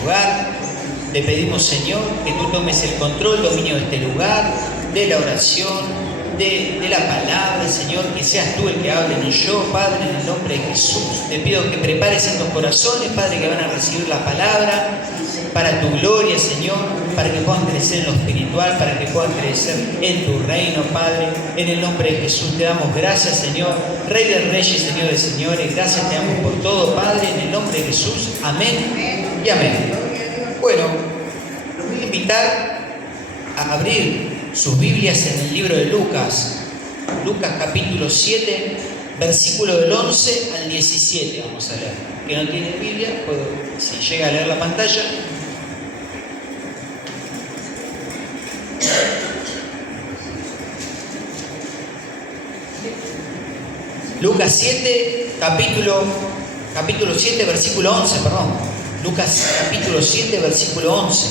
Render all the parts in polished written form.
lugar. Te pedimos, Señor, que tú tomes el control, dominio de este lugar, de la oración, de la palabra, Señor, que seas tú el que hable, no yo, Padre, en el nombre de Jesús. Te pido que prepares estos corazones, Padre, que van a recibir la palabra para tu gloria, Señor, para que puedan crecer en lo espiritual, para que puedan crecer en tu reino, Padre. En el nombre de Jesús te damos gracias, Señor, Rey de Reyes, Señor de Señores. Gracias te damos por todo, Padre, en el nombre de Jesús. Amén y amén. Bueno, los voy a invitar a abrir sus Biblias en el libro de Lucas. Lucas capítulo 7, versículo del 11 al 17 vamos a leer. Que no tiene Biblia, si llega a leer la pantalla. Lucas 7, capítulo 7, versículo 11, perdón. Lucas capítulo 7, versículo 11.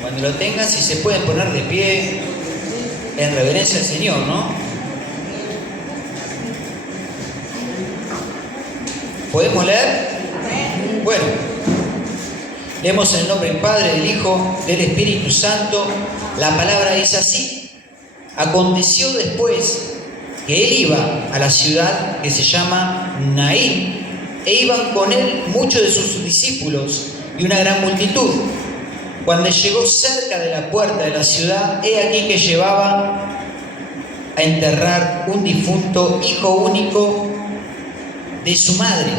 Cuando lo tengan, si se pueden poner de pie en reverencia al Señor, ¿no? ¿Podemos leer? Bueno, leemos en el nombre del Padre, del Hijo, del Espíritu Santo. La palabra dice así: aconteció después que él iba a la ciudad que se llama Naín, e iban con él muchos de sus discípulos y una gran multitud. Cuando llegó cerca de la puerta de la ciudad, he aquí que llevaba a enterrar un difunto hijo único de su madre,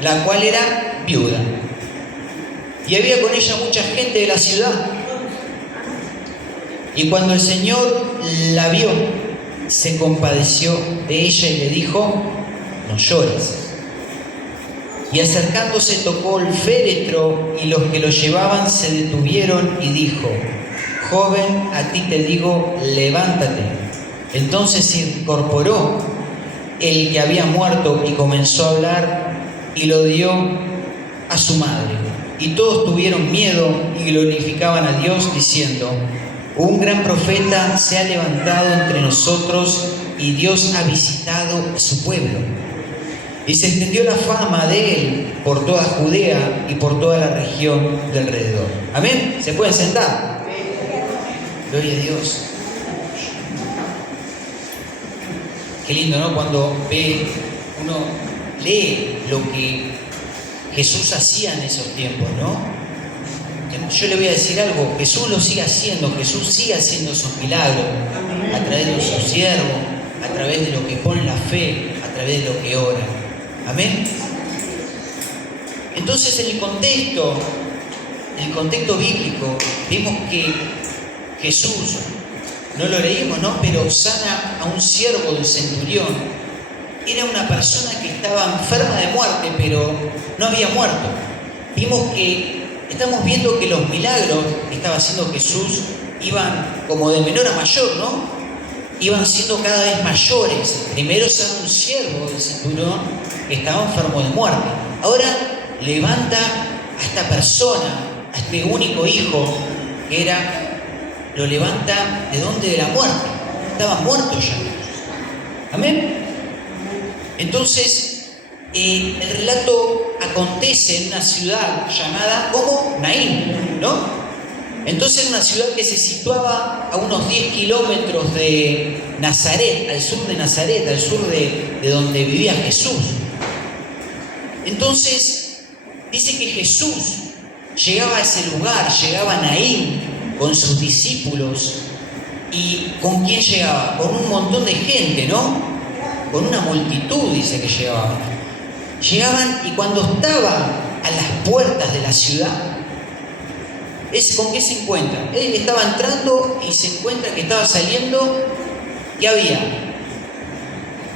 la cual era viuda. Y había con ella mucha gente de la ciudad. Y cuando el Señor la vio, se compadeció de ella y le dijo: no llores. Y acercándose tocó el féretro, y los que lo llevaban se detuvieron, y dijo: joven, a ti te digo, levántate. Entonces se incorporó el que había muerto y comenzó a hablar, y lo dio a su madre. Y todos tuvieron miedo y glorificaban a Dios, diciendo: un gran profeta se ha levantado entre nosotros, y Dios ha visitado a su pueblo. Y se extendió la fama de él por toda Judea y por toda la región de alrededor. Amén. ¿Se pueden sentar? Gloria a Dios. Qué lindo, ¿no? Cuando uno lee lo que Jesús hacía en esos tiempos, ¿no? Yo le voy a decir algo: Jesús lo sigue haciendo, Jesús sigue haciendo esos milagros a través de sus siervos, a través de lo que pone la fe, a través de lo que ora. Amén. Entonces, en el contexto bíblico, vimos que Jesús, no lo leímos, ¿no?, pero sana a un siervo del centurión. Era una persona que estaba enferma de muerte, pero no había muerto. Estamos viendo que los milagros que estaba haciendo Jesús iban como de menor a mayor, ¿no? Iban siendo cada vez mayores. Primero sana un siervo del centurión que estaba enfermo de muerte. Ahora levanta a esta persona, a este único hijo que lo levanta ¿de dónde? De la muerte. Estaba muerto ya. Amén. Entonces, el relato acontece en una ciudad llamada como Naín, ¿no? Entonces, era una ciudad que se situaba a unos 10 kilómetros de Nazaret, al sur de Nazaret, al sur de donde vivía Jesús. Entonces, dice que Jesús llegaba a ese lugar, llegaba a Naín con sus discípulos. ¿Y con quién llegaba? Con un montón de gente, ¿no? Con una multitud, dice que llegaban. Llegaban, y cuando estaba a las puertas de la ciudad, ¿con qué se encuentra? Él estaba entrando y se encuentra que estaba saliendo, y había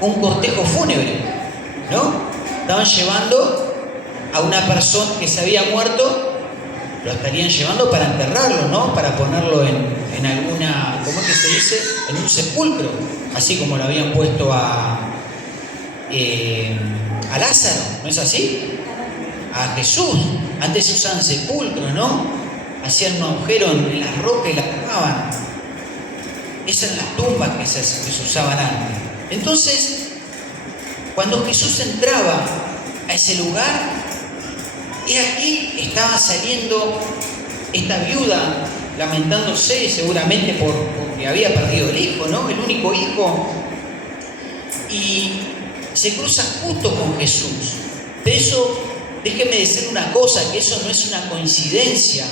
un cortejo fúnebre, ¿no? Estaban llevando a una persona que se había muerto, lo estarían llevando para enterrarlo, ¿no? Para ponerlo en alguna, ¿cómo es que se dice? En un sepulcro, así como lo habían puesto a Lázaro, ¿no es así? A Jesús. Antes se usaban sepulcros, ¿no? Hacían un agujero en la roca y la cavaban. Esas eran las tumbas que se usaban antes. Entonces, cuando Jesús entraba a ese lugar, y aquí estaba saliendo esta viuda, lamentándose seguramente porque había perdido el hijo, ¿no? El único hijo. Y se cruza justo con Jesús. Pero eso, déjenme decir una cosa, que eso no es una coincidencia.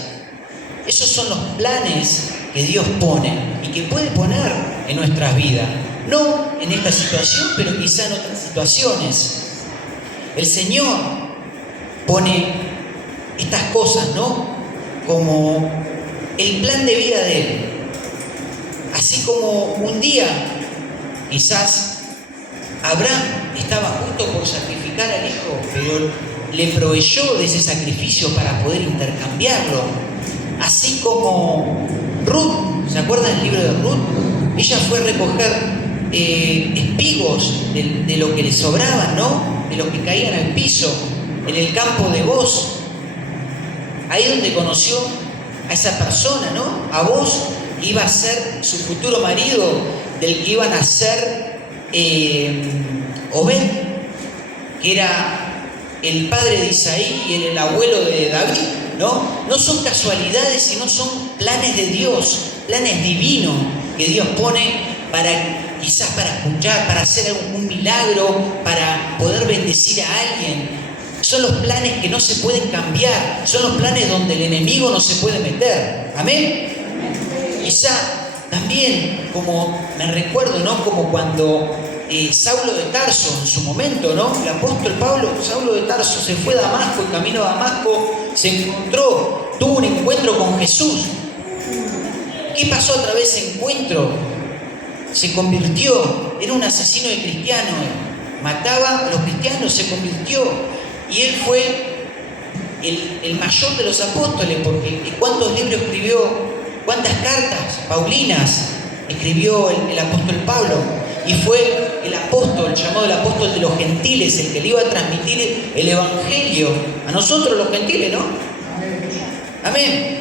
Esos son los planes que Dios pone y que puede poner en nuestras vidas. No en esta situación, pero quizá en otras situaciones. El Señor pone estas cosas, ¿no? Como el plan de vida de Él. Así como un día, quizás Abraham estaba justo por sacrificar al hijo, pero le proveyó de ese sacrificio para poder intercambiarlo. Así como Ruth, ¿se acuerdan del libro de Ruth? Ella fue a recoger espigos de lo que le sobraba, ¿no? De lo que caían al piso, en el campo de Boz. Ahí donde conoció a esa persona, ¿no? A Boz, que iba a ser su futuro marido, del que iban a ser Obed, que era el padre de Isaí y el abuelo de David, ¿no? No son casualidades, sino son planes de Dios, planes divinos que Dios pone quizás para escuchar, para hacer un milagro, para poder bendecir a alguien. Son los planes que no se pueden cambiar, son los planes donde el enemigo no se puede meter. ¿Amén? Quizá también, como me recuerdo, ¿no? Como cuando Saulo de Tarso en su momento, ¿no? El apóstol Saulo de Tarso se fue a Damasco y camino a Damasco tuvo un encuentro con Jesús. ¿Qué pasó a través de ese encuentro? Se convirtió, era un asesino de cristianos, mataba a los cristianos, se convirtió, y él fue el mayor de los apóstoles, porque ¿cuántos libros escribió? ¿Cuántas cartas paulinas escribió el apóstol Pablo? Y fue el apóstol, llamado el apóstol de los gentiles, el que le iba a transmitir el evangelio a nosotros los gentiles, ¿no? Amén.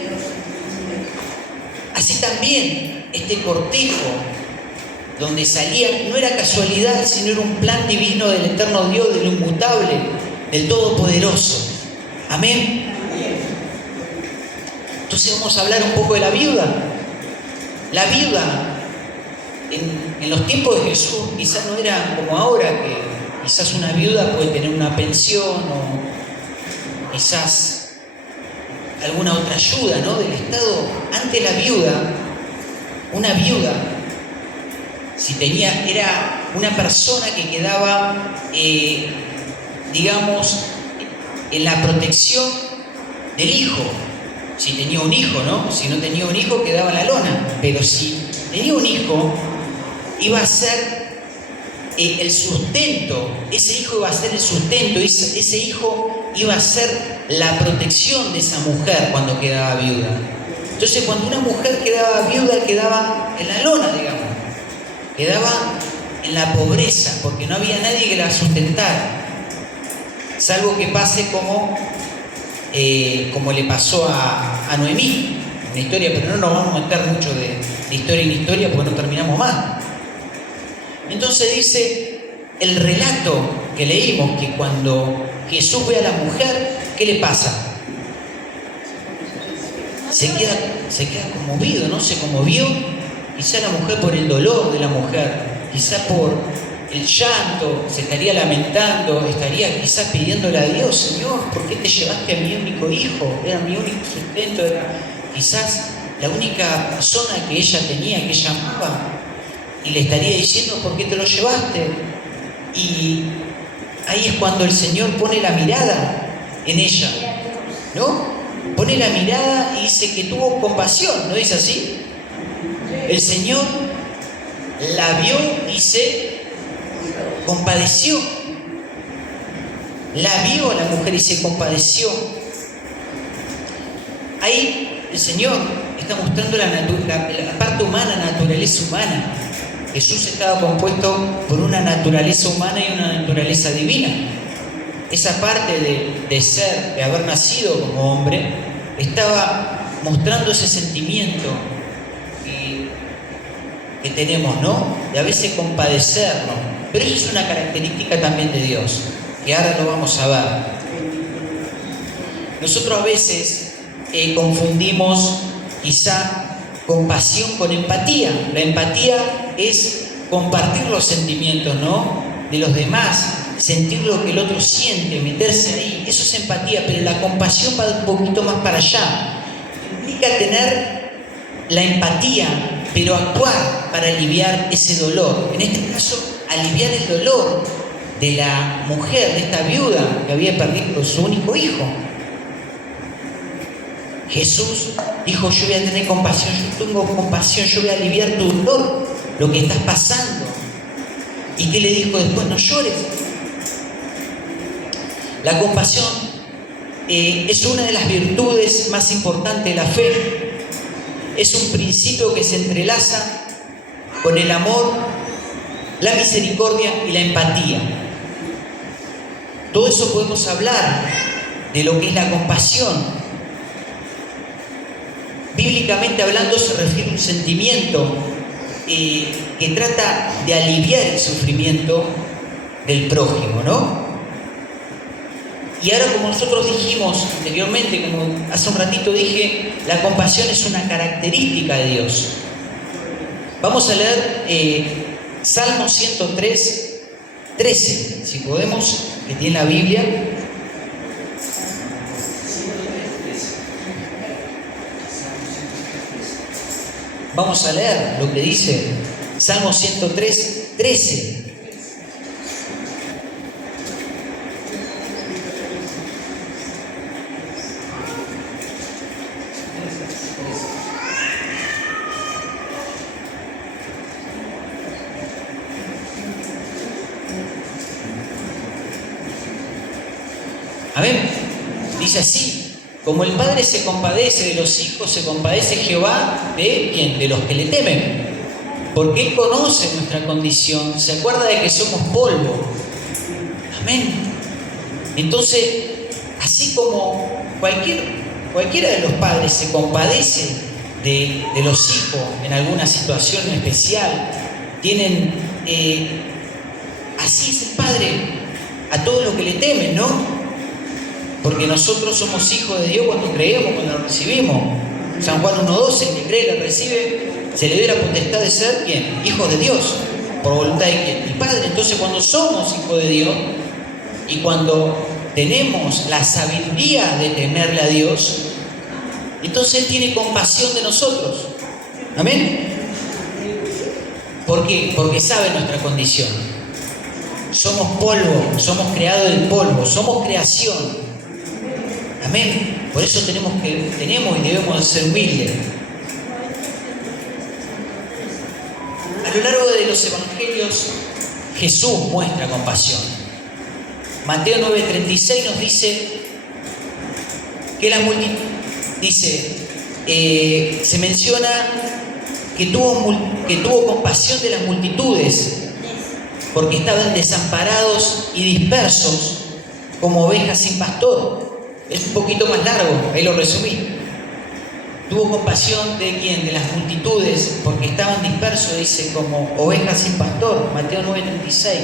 Así también este cortejo donde salía, no era casualidad, sino era un plan divino del eterno Dios, del inmutable, del Todopoderoso. Amén. Entonces vamos a hablar un poco de la viuda. La viuda, en los tiempos de Jesús, quizás no era como ahora, que quizás una viuda puede tener una pensión o quizás alguna otra ayuda, ¿no? Del Estado. Antes la viuda, una viuda, era una persona que quedaba, digamos, en la protección del hijo. Si tenía un hijo, ¿no? Si no tenía un hijo, quedaba en la lona. Pero si tenía un hijo, iba a ser el sustento. Ese hijo iba a ser el sustento. Ese hijo iba a ser la protección de esa mujer cuando quedaba viuda. Entonces, cuando una mujer quedaba viuda, quedaba en la lona, digamos. Quedaba en la pobreza, porque no había nadie que la sustentara. Salvo que pase como le pasó a Noemí, una historia, pero no nos vamos a meter mucho de historia en historia porque no terminamos más. Entonces dice el relato que leímos, que cuando Jesús ve a la mujer, ¿qué le pasa? Se queda conmovido, ¿no? Se conmovió, quizá la mujer por el dolor de la mujer, quizá por el llanto, se estaría lamentando, estaría quizás pidiéndole a Dios: Señor, ¿por qué te llevaste a mi único hijo? Era mi único sustento, era quizás la única persona que ella tenía, que ella amaba, y le estaría diciendo: ¿por qué te lo llevaste? Y ahí es cuando el Señor pone la mirada en ella, ¿no? Pone la mirada y dice que tuvo compasión, ¿no dice así? El Señor la vio y se compadeció. La vio a la mujer y se compadeció. Ahí el Señor está mostrando la parte humana, la naturaleza humana. Jesús estaba compuesto por una naturaleza humana y una naturaleza divina. Esa parte de ser, de haber nacido como hombre, estaba mostrando ese sentimiento que tenemos, ¿no? De a veces compadecernos. Pero eso es una característica también de Dios, que ahora lo vamos a ver. Nosotros a veces confundimos quizá compasión con empatía. La empatía es compartir los sentimientos, ¿no?, de los demás, sentir lo que el otro siente, meterse ahí. Eso es empatía, pero la compasión va un poquito más para allá. Implica tener la empatía, pero actuar para aliviar ese dolor. En este caso, aliviar el dolor de la mujer, de esta viuda que había perdido su único hijo. Jesús dijo: yo voy a tener compasión, yo tengo compasión, yo voy a aliviar tu dolor, lo que estás pasando. ¿Y qué le dijo después? No llores. La compasión es una de las virtudes más importantes de la fe. Es un principio que se entrelaza con el amor, la misericordia y la empatía. Todo eso podemos hablar de lo que es la compasión. Bíblicamente hablando, se refiere a un sentimiento que trata de aliviar el sufrimiento del prójimo, ¿no? Y ahora, como nosotros dijimos anteriormente, como hace un ratito dije, la compasión es una característica de Dios. Vamos a leer Salmo 103, 13, si podemos, que tiene la Biblia. Vamos a leer lo que dice Salmo 103, 13. Amén. Dice así: como el Padre se compadece de los hijos, se compadece Jehová de ¿quién? De los que le temen. Porque Él conoce nuestra condición, se acuerda de que somos polvo. Amén. Entonces, así como cualquiera de los padres se compadece de los hijos en alguna situación especial, tienen, así es el Padre a todo lo que le temen, ¿no? Porque nosotros somos hijos de Dios cuando creemos, cuando lo recibimos. San Juan 1:12, el que cree, le recibe, se le dio la potestad de ser ¿quién? Hijos de Dios, por voluntad de ¿quién? El Padre. Entonces, cuando somos hijos de Dios y cuando tenemos la sabiduría de temerle a Dios, entonces Él tiene compasión de nosotros. Amén. ¿Por qué? Porque sabe nuestra condición. Somos polvo, somos creados del polvo, somos creación. Amén. Por eso tenemos y debemos ser humildes. A lo largo de los evangelios, Jesús muestra compasión. Mateo 9:36 nos dice que la multitud, se menciona que tuvo compasión de las multitudes, porque estaban desamparados y dispersos como ovejas sin pastor. Es un poquito más largo, ahí lo resumí. Tuvo compasión de ¿quién? De las multitudes, porque estaban dispersos, dice, como ovejas sin pastor, Mateo 9:36.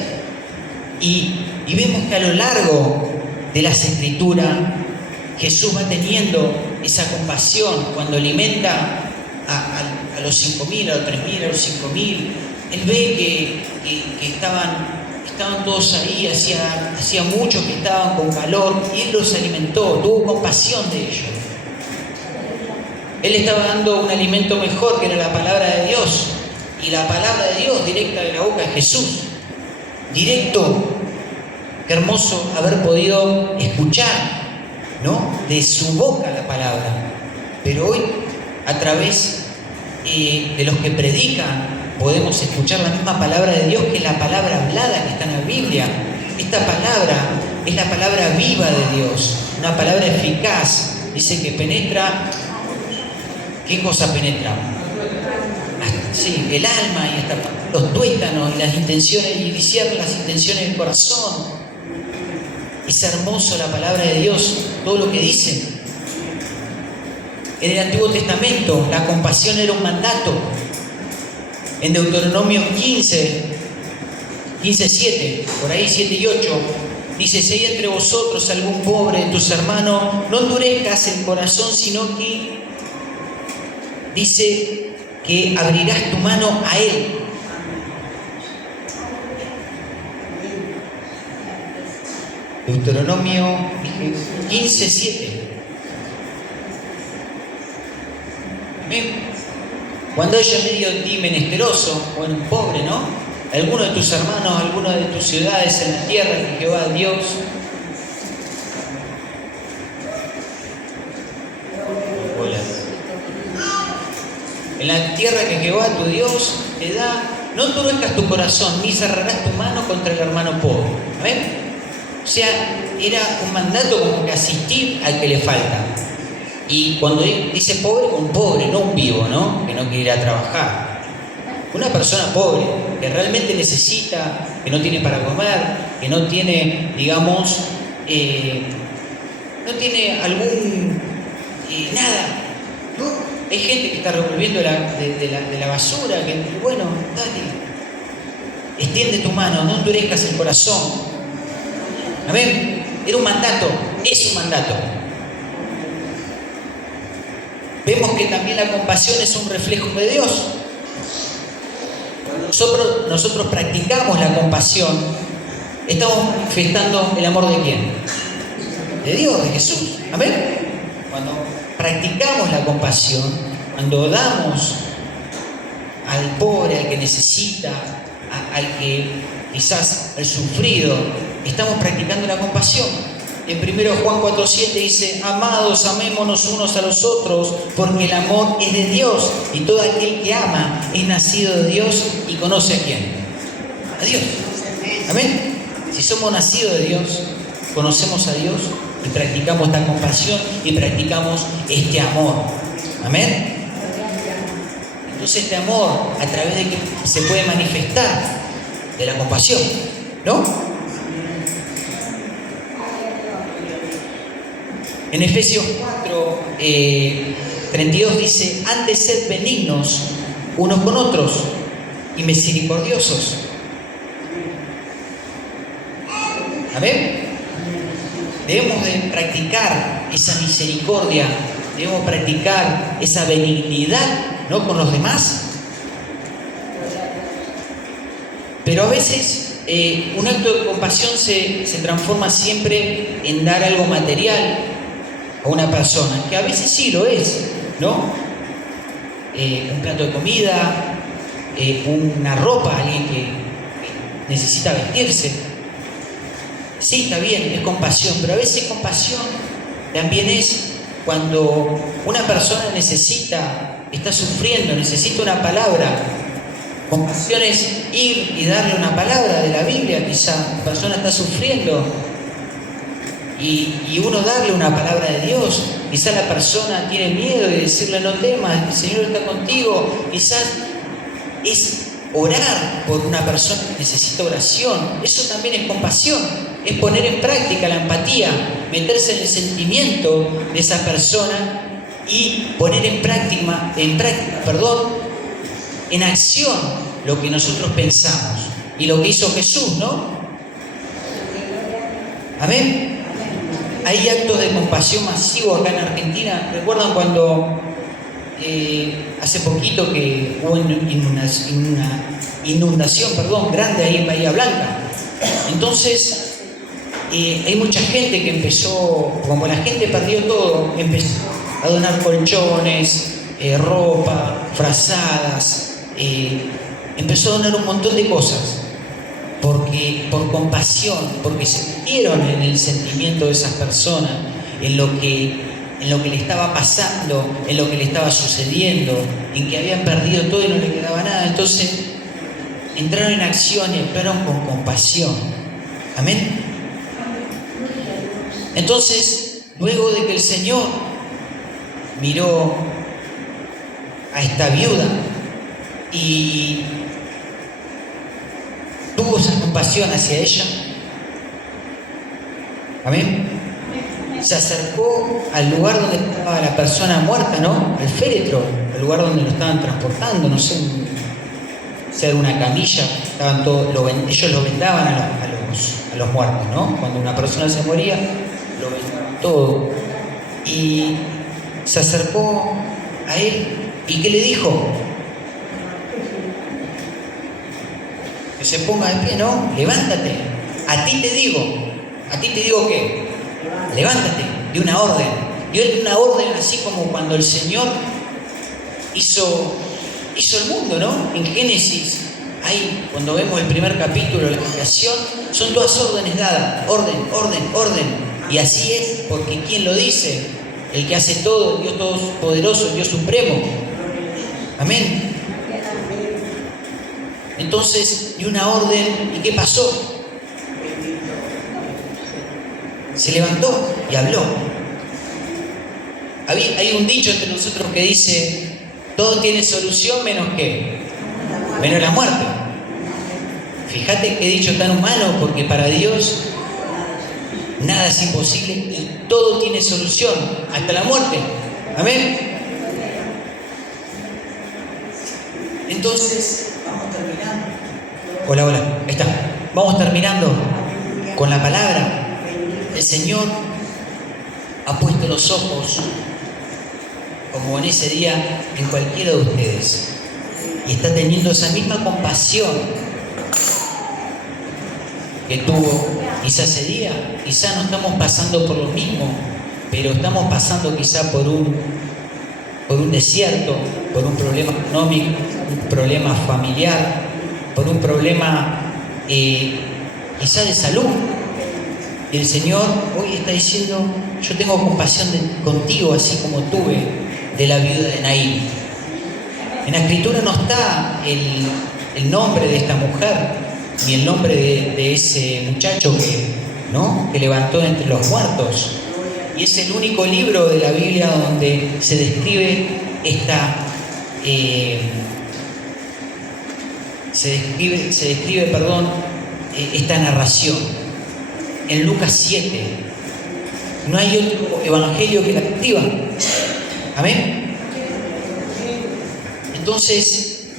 Y vemos que a lo largo de las Escrituras, Jesús va teniendo esa compasión cuando alimenta a los 5.000, a los 3.000, a los 5.000. Él ve que estaban todos ahí, hacía mucho que estaban con calor, y Él los alimentó, tuvo compasión de ellos. Él estaba dando un alimento mejor, que era la palabra de Dios, y la palabra de Dios directa de la boca de Jesús. Directo. Qué hermoso haber podido escuchar, ¿no?, de su boca la palabra. Pero hoy, a través de los que predican, podemos escuchar la misma palabra de Dios, que es la palabra hablada que está en la Biblia. Esta palabra es la palabra viva de Dios, una palabra eficaz. Dice que penetra. ¿Qué cosa penetra? Sí, el alma y hasta los tuétanos y las intenciones, y discierne las intenciones del corazón. Es hermoso la palabra de Dios, todo lo que dice. En el Antiguo Testamento, la compasión era un mandato. En Deuteronomio 15, 15:7, por ahí 7 y 8, dice: si hay entre vosotros algún pobre de tus hermanos, no endurezcas el corazón, sino que dice que abrirás tu mano a él. Deuteronomio 15:7. Cuando haya medio de ti menesteroso, o en un pobre, ¿no? Alguno de tus hermanos, alguno de tus ciudades en la tierra que Jehová Dios en la tierra que Jehová tu Dios te da, no endurezcas tu corazón, ni cerrarás tu mano contra el hermano pobre. ¿Amén? O sea, era un mandato como que asistir al que le falta. Y cuando dice pobre, un pobre, no un vivo, ¿no? Que no quiere ir a trabajar. Una persona pobre, que realmente necesita, que no tiene para comer, que no tiene, digamos, no tiene algún, nada, ¿no? Hay gente que está revolviendo de la basura, que, bueno, dale, extiende tu mano, no endurezcas el corazón. Amén. Era un mandato, es un mandato. Vemos que también la compasión es un reflejo de Dios. Cuando nosotros practicamos la compasión, estamos manifestando el amor de ¿quién? De Dios, de Jesús. Amén. Cuando practicamos la compasión, cuando damos al pobre, al que necesita, al que quizás al sufrido, estamos practicando la compasión. En 1 Juan 4:7 dice: amados, amémonos unos a los otros, porque el amor es de Dios, y todo aquel que ama es nacido de Dios y conoce a quién. A Dios. Amén. Si somos nacidos de Dios, conocemos a Dios y practicamos esta compasión y practicamos este amor. Amén. Entonces este amor, a través de que se puede manifestar de la compasión, ¿no? En Efesios 4:32 dice: antes sed benignos unos con otros y misericordiosos. Amén. Debemos de practicar esa misericordia, debemos practicar esa benignidad, ¿no?, con los demás. Pero a veces un acto de compasión se transforma siempre en dar algo material a una persona, que a veces sí lo es, ¿no? Un plato de comida, una ropa, alguien que necesita vestirse. Sí, está bien, es compasión, pero a veces compasión también es cuando una persona está sufriendo, necesita una palabra. Compasión es ir y darle una palabra de la Biblia. Quizá la persona está sufriendo y uno darle una palabra de Dios. Quizá la persona tiene miedo y decirle: no temas, el Señor está contigo. Quizás es orar por una persona que necesita oración. Eso también es compasión, es poner en práctica la empatía, meterse en el sentimiento de esa persona y poner en acción lo que nosotros pensamos y lo que hizo Jesús, ¿no? Amén. Hay actos de compasión masivos acá en Argentina. ¿Recuerdan cuando hace poquito que hubo una inundación grande ahí en Bahía Blanca? Entonces hay mucha gente que empezó, como la gente perdió todo, empezó a donar colchones, ropa, frazadas, empezó a donar un montón de cosas, por compasión, porque se metieron en el sentimiento de esas personas, en lo que le estaba pasando, en lo que le estaba sucediendo, en que habían perdido todo y no le quedaba nada. Entonces entraron en acción y actuaron con compasión. Amén. Entonces, luego de que el Señor miró a esta viuda y tuvo esa compasión hacia ella, amén, se acercó al lugar donde estaba la persona muerta, ¿no?, al féretro, al lugar donde lo estaban transportando, no sé, hacer una camilla, estaban todos, ellos lo vendaban a los muertos, ¿no? Cuando una persona se moría, lo vendaban todo. Y se acercó a él, ¿y qué le dijo? Que se ponga de pie, ¿no? Levántate. A ti te digo que levántate, de una orden. Dio una orden así como cuando el Señor hizo el mundo, ¿no? En Génesis, ahí cuando vemos el primer capítulo de la creación, son todas órdenes dadas, orden. Y así es, porque ¿quién lo dice? El que hace todo, el Dios todopoderoso, el Dios supremo. Amén. Entonces, dio una orden, ¿y qué pasó? Se levantó y habló. Hay un dicho entre nosotros que dice: todo tiene solución menos ¿qué? Menos la muerte. Fíjate qué dicho tan humano, porque para Dios nada es imposible y todo tiene solución, hasta la muerte. Amén. Entonces, vamos terminando. Hola, ahí está. Vamos terminando con la palabra. El Señor ha puesto los ojos, como en ese día, en cualquiera de ustedes. Y está teniendo esa misma compasión que tuvo quizás ese día. Quizás no estamos pasando por lo mismo, pero estamos pasando quizás por un desierto, por un problema económico, un problema familiar, por un problema quizás de salud. Y el Señor hoy está diciendo: yo tengo compasión contigo, así como tuve de la viuda de Naín. En la Escritura no está el nombre de esta mujer, ni el nombre de ese muchacho que levantó entre los muertos. Y es el único libro de la Biblia donde se describe esta narración. En Lucas 7. No hay otro evangelio que la describa. Amén. Entonces,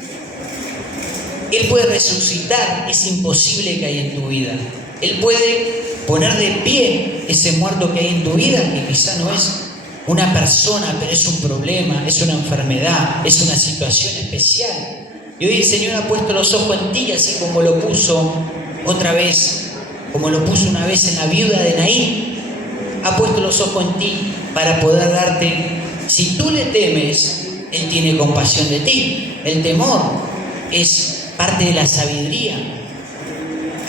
Él puede resucitar ese imposible que hay en tu vida. Él puede poner de pie ese muerto que hay en tu vida, que quizá no es una persona, pero es un problema, es una enfermedad, es una situación especial. Y hoy el Señor ha puesto los ojos en ti, así como lo puso otra vez, como lo puso una vez en la viuda de Naín. Ha puesto los ojos en ti para poder darte. Si tú le temes, Él tiene compasión de ti. El temor es parte de la sabiduría.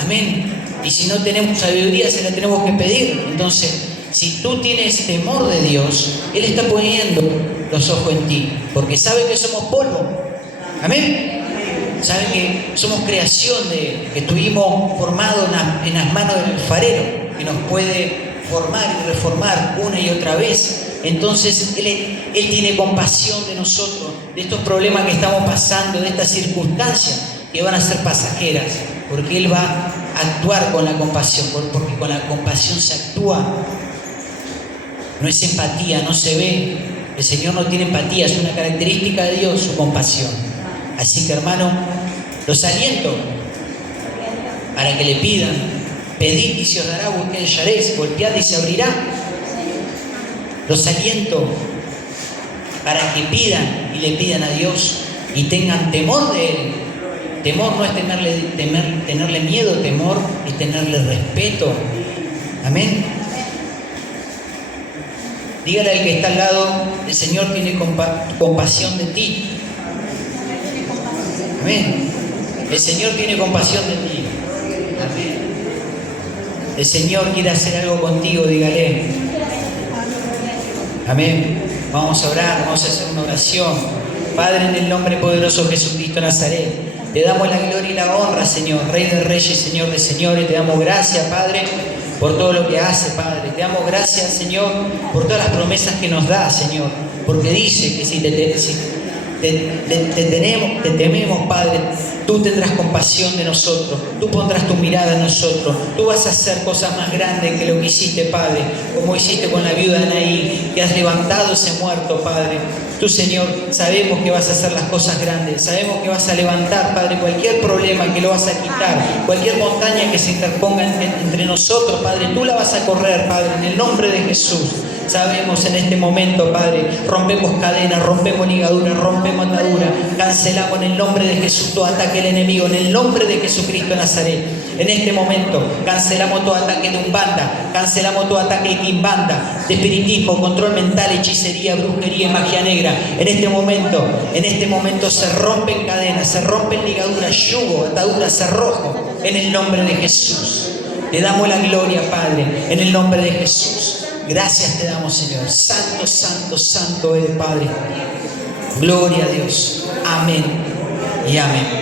Amén. Y si no tenemos sabiduría, se la tenemos que pedir. Entonces, si tú tienes temor de Dios, Él está poniendo los ojos en ti, porque sabe que somos polvo. Amén. Sabe que somos creación que estuvimos formados en las manos del alfarero, que nos puede formar y reformar una y otra vez. Entonces Él tiene compasión de nosotros, de estos problemas que estamos pasando, de estas circunstancias que van a ser pasajeras, porque Él va a actuar con la compasión, porque con la compasión se actúa. No es empatía, no se ve. El Señor no tiene empatía, es una característica de Dios, su compasión. Así que, hermano, los aliento para que le pidan: pedid y se os dará, buscad y hallaréis, golpead y se abrirá. Los aliento para que pidan y le pidan a Dios y tengan temor de Él. Temor no es tenerle miedo, temor es tenerle respeto. Amén. Dígale al que está al lado: el Señor tiene compasión de ti. Amén. El Señor tiene compasión de ti. Amén. El Señor quiere hacer algo contigo, dígale. Amén. Vamos a orar, vamos a hacer una oración. Padre, en el nombre poderoso de Jesucristo de Nazaret, te damos la gloria y la honra, Señor, Rey de Reyes, Señor de Señores. Te damos gracias, Padre, por todo lo que hace, Padre. Te damos gracias, Señor, por todas las promesas que nos da, Señor, porque dice que si te tememos, Padre, Tú tendrás compasión de nosotros, tú pondrás tu mirada en nosotros, tú vas a hacer cosas más grandes que lo que hiciste, Padre, como hiciste con la viuda de Naín, que has levantado ese muerto, Padre. Tú, Señor, sabemos que vas a hacer las cosas grandes, sabemos que vas a levantar, Padre, cualquier problema que lo vas a quitar, cualquier montaña que se interponga entre nosotros, Padre, tú la vas a correr, Padre, en el nombre de Jesús. Sabemos en este momento, Padre, rompemos cadenas, rompemos ligaduras, rompemos ataduras, cancelamos en el nombre de Jesús todo ataque del enemigo, en el nombre de Jesucristo de Nazaret. En este momento cancelamos todo ataque de umbanda, cancelamos todo ataque de quimbanda, de espiritismo, control mental, hechicería, brujería y magia negra. En este momento se rompen cadenas, se rompen ligaduras, yugo, ataduras, cerrojo, en el nombre de Jesús. Le damos la gloria, Padre, en el nombre de Jesús. Gracias te damos, Señor. Santo, santo, santo eres, Padre. Gloria a Dios. Amén y amén.